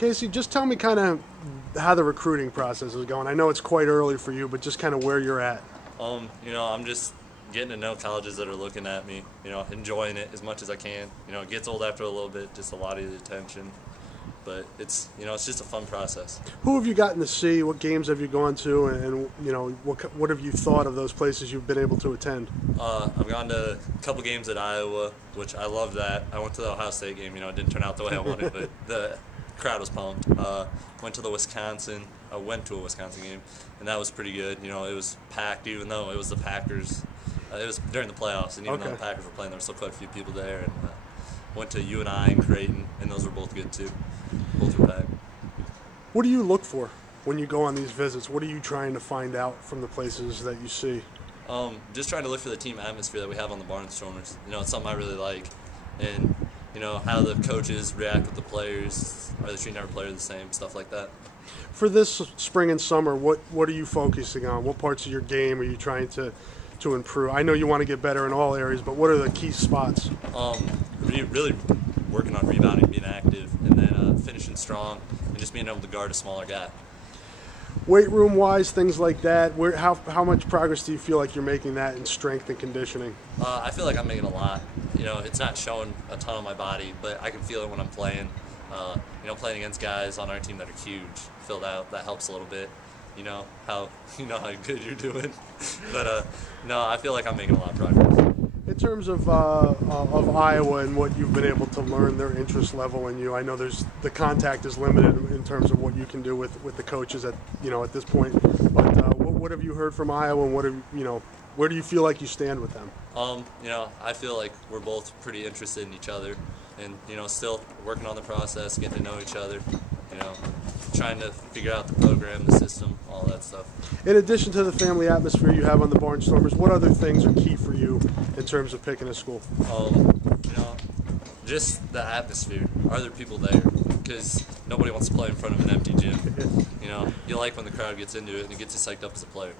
Casey, just tell me kind of how the recruiting process is going. I know it's quite early for you, but just kind of where you're at. I'm just getting to know colleges that are looking at me, enjoying it as much as I can. It gets old after a little bit, just a lot of the attention. But it's just a fun process. Who have you gotten to see? What games have you gone to? And what have you thought of those places you've been able to attend? I've gone to a couple games at Iowa, which I loved that. I went to the Ohio State game. It didn't turn out the way I wanted, but the crowd was pumped. Went to a Wisconsin game, and that was pretty good. It was packed, even though it was the Packers. It was during the playoffs, and even though the Packers were playing, there were still quite a few people there. And went to UNI and Creighton, and those were both good too. Both were packed. What do you look for when you go on these visits? What are you trying to find out from the places that you see? Just trying to look for the team atmosphere that we have on the Barnstormers. It's something I really like, and how the coaches react with the players. Are they treating every player the same? Stuff like that. For this spring and summer, what are you focusing on? What parts of your game are you trying to improve? I know you want to get better in all areas, but what are the key spots? Really working on rebounding, being active, and then finishing strong, and just being able to guard a smaller guy. Weight room wise, things like that, how much progress do you feel like you're making that in strength and conditioning? I feel like I'm making a lot. It's not showing a ton on my body, but I can feel it when I'm playing. Playing against guys on our team that are huge, filled out, that helps a little bit. How good you're doing. But no, I feel like I'm making a lot of progress. In terms of Iowa and what you've been able to learn, their interest level in you, I know the contact is limited in terms of what you can do with the coaches at this point. But what have you heard from Iowa, and where do you feel like you stand with them? I feel like we're both pretty interested in each other, and still working on the process, getting to know each other. Trying to figure out the program, the system, all that stuff. In addition to the family atmosphere you have on the Barnstormers, what other things are key for you in terms of picking a school? Just the atmosphere. Are there people there? Because nobody wants to play in front of an empty gym. You like when the crowd gets into it and it gets you psyched up as a player.